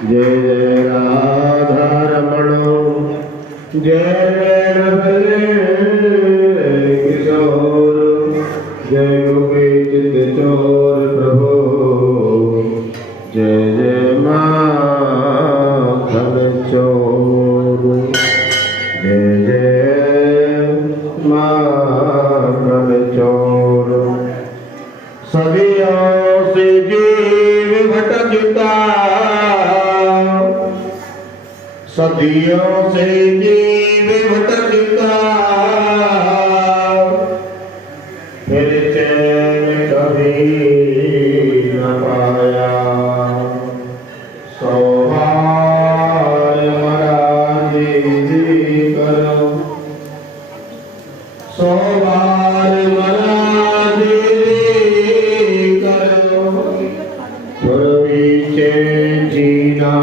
जय जय राधा रमणो जय किशोर जय गोपी चित चोर प्रभु जय जय माखन चोर जय जय माखन चोर। सदियों से जीव भटकता सदियों से जीव भटकता फिर चैन कभी न पाया सो बार महाराज जी करो सो बार महाराज जी करो फिर पीछे जीना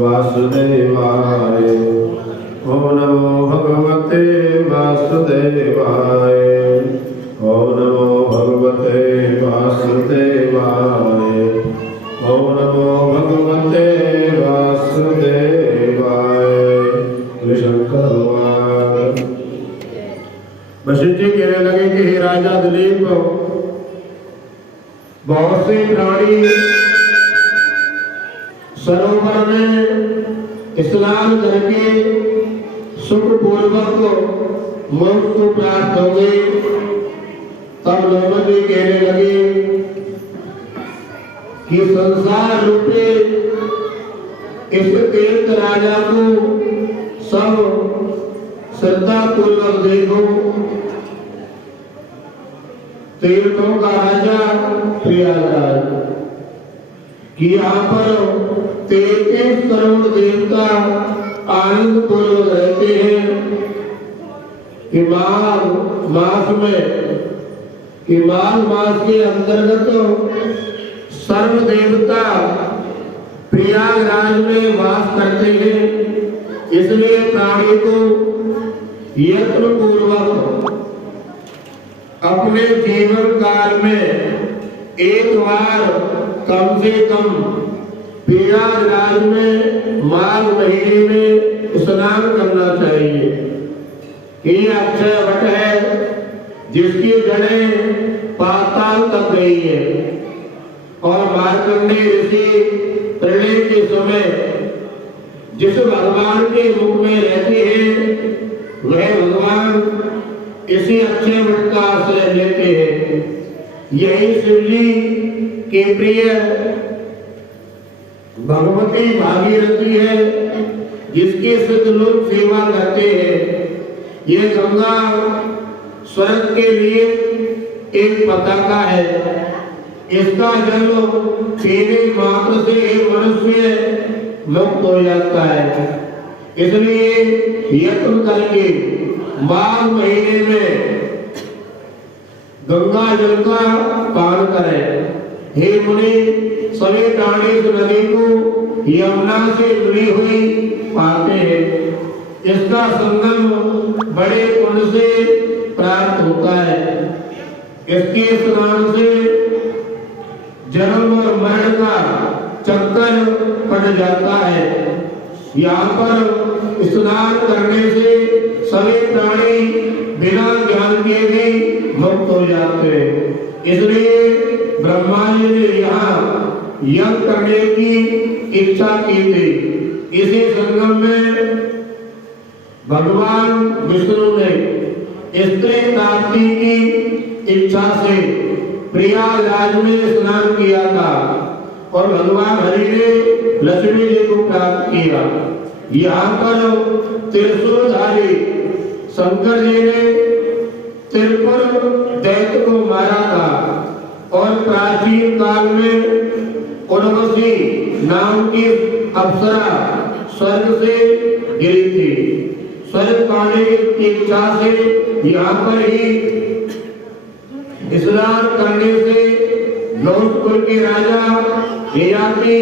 वासुदेवाय ओम नमो भगवते वासुदेवाय ओम नमो भगवते वासुदेवाय ओम नमो भगवते वासुदेवाय। शंकर वशिष्ठ जी कहने लगे कि हे राजा दिलीप बहुत से प्राणी सरोवर में स्नान करके सुख पूर्वक मोक्ष को प्राप्त हो गए। तब लोग भी कहने लगे कि संसार रूपे इस तीर्थ राजा को सब श्रद्धा पूर्वक देखो। तीर्थों का राजा प्रयागराज कि यहाँ पर 33 करोड़ देवता आनंद पूर्वक रहते हैं कि माघ मास के अंतर्गत सर्व देवता प्रयागराज में वास करते हैं। इसलिए प्राणी को यत्न पूर्वक अपने जीवन काल में एक बार कम से कम प्रयागराज में माघ महीने में स्नान करना चाहिए। ये अक्षय वट है जिसकी जड़ें पाताल तक गई है और मार्कंडेय ऋषि प्रलय के समय जिस भगवान के मुख में रहते हैं वह भगवान इसी अक्षय वट का आश्रय लेते हैं। यही शिव जी की प्रिय भगवती भागीरथी है जिसके सिद्ध लोग सेवा करते हैं। ये गंगा स्वर्ग के लिए एक पताका है। इसका जल पीने मात्र से एक मनुष्य मुक्त हो जाता है। इसलिए यत्न करके माघ महीने में गंगा जल का पान करें। हे मुनि सभी प्राणी इस नदी को यमुना से जुड़ी हुई पाते हैं। इसका संगम बड़े पुण्य से प्राप्त होता है। इसके स्नान से जन्म और मरण का चक्कर पड़ जाता है। यहाँ पर स्नान करने से सभी प्राणी बिना ज्ञान के भी मुक्त हो जाते हैं। इसलिए ब्रह्मा जी ने यहाँ यज्ञ करने की इच्छा की थी। इसी संगम में भगवान विष्णु ने स्त्री प्राप्ति की इच्छा से प्रयागराज में स्नान किया था और भगवान हरि ने लक्ष्मी जी को प्राप्त किया। यहाँ पर त्रिशूलधारी शंकर जी ने त्रिपुर दैत्य को मारा था और प्राचीन काल में उर्वशी नाम की अप्सरा स्वर्ग से गिरी थी। स्वर्ग पाने की इच्छा से यहाँ पर ही स्नान करने से गौतकुल के राजा ययाति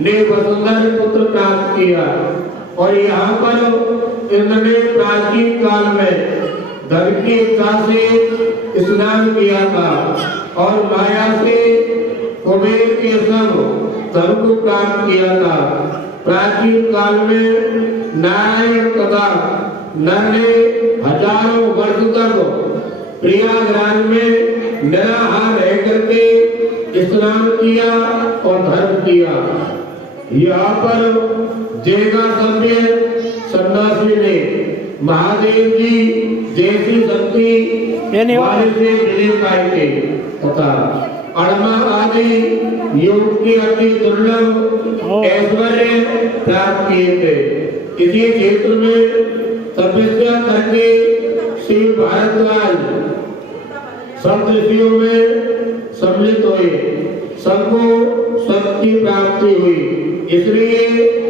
ने वसुंधरा पुत्र प्राप्त किया। और यहाँ पर इंद्र ने प्राचीन काल में धन की इच्छा से स्नान किया था और माया से कुबेर के सब धन को प्राप्त किया था। प्राचीन काल में नारायण तथा नर ने हजारों वर्ष तक प्रयागराज में निराहार रह करके स्नान किया और धर्म किया। यहाँ पर जेगा सभ्य सन्यासी ने महादेव जी जैसी शक्ति वाले से मिले पाए थे तथा अड़मा आदि योग की अति दुर्लभ ऐश्वर्य प्राप्त किए थे। इसी क्षेत्र में तपस्या करके श्री भारद्वाज सप्तऋषियों में सम्मिलित हुए, सबको शक्ति प्राप्ति हुई। इसलिए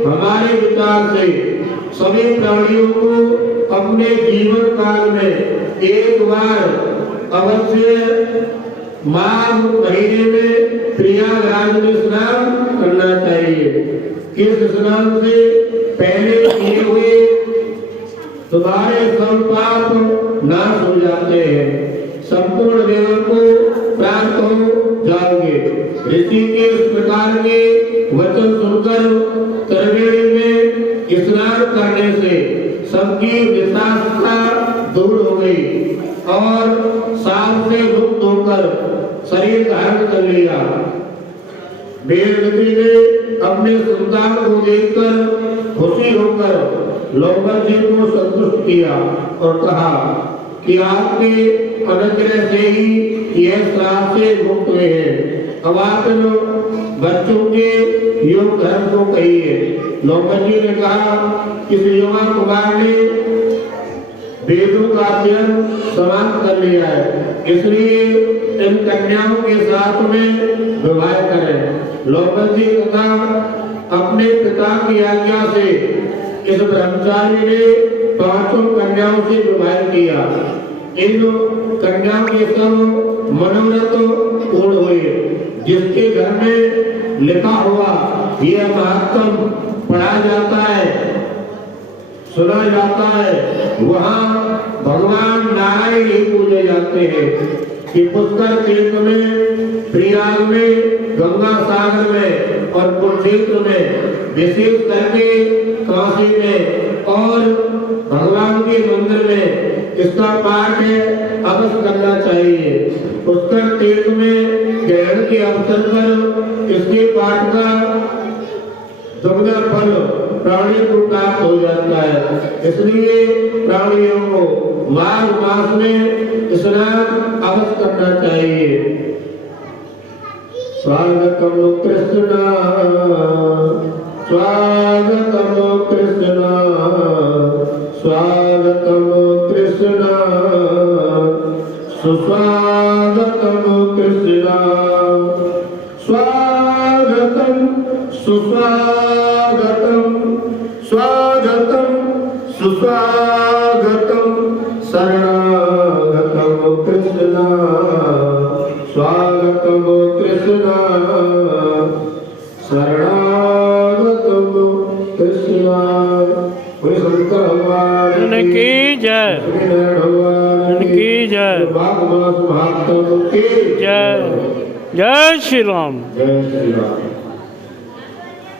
हमारे विचार से सभी प्राणियों को अपने जीवन काल में एक बार अवश्य माघ महीने में प्रयागराज में स्नान करना चाहिए। इस स्नान से पहले किए हुए तुम्हारे सब पाप नाश हो जाते हैं, संपूर्ण देवों को प्राप्त हो जाओगे। ऋषि के इस प्रकार के वचन सुनकर त्रिवेणी में स्नान करने से सबकी विषाक्तता दूर हो गई और सांप से मुक्त होकर शरीर धारण कर लिया। वेदवती ने अपने संतान को देखकर खुशी होकर लौकर जी को संतुष्ट किया और कहा कि आपके अनुग्रह से ही यह श्राप से मुक्त हुए हैं। अब आप बच्चों के योग धर्म को कहिए। लौकर जी ने कहा कि युवा कुमार ने वेदों का अध्ययन समाप्त कर लिया है, इसलिए इन कन्याओं के साथ में विवाह करें। लौकर जी तथा अपने पिता की आज्ञा से इस ब्रह्मचारी ने 5 कन्याओं से विवाह किया। इन कन्याओं के सब मनोरथ पूर्ण हुए। जिसके घर में लिखा हुआ यह महात्म पढ़ा जाता है, सुना जाता है, वहाँ भगवान नारायण ही पूजे जाते हैं। कि पुष्कर तीर्थ में, प्रयाग में, गंगा सागर में और कुरुक्षेत्र में, विशेष करके काशी में और भगवान के मंदिर में इसका पाठ अवश्य करना चाहिए। पुष्कर तीर्थ में ग्रहण के अवसर पर इसके पाठ का दुगना फल प्राणी को प्राप्त हो जाता है। इसलिए प्राणियों को माघ मास में स्नान अवश्य करना चाहिए। स्वागतम कृष्ण, स्वागतम कृष्ण, स्वागतम कृष्ण, सुस्वागतम कृष्ण, स्वागतम सुस्वागतम, स्वागतम सुस्वागतम, शरणागतम कृष्ण, स्वागतम कृष्ण, शरणागतम कृष्ण। बोले शंकर भगवान की जय, भगवान की जय, माघ मास महात्म की जय। जय श्री राम, जय श्री राम।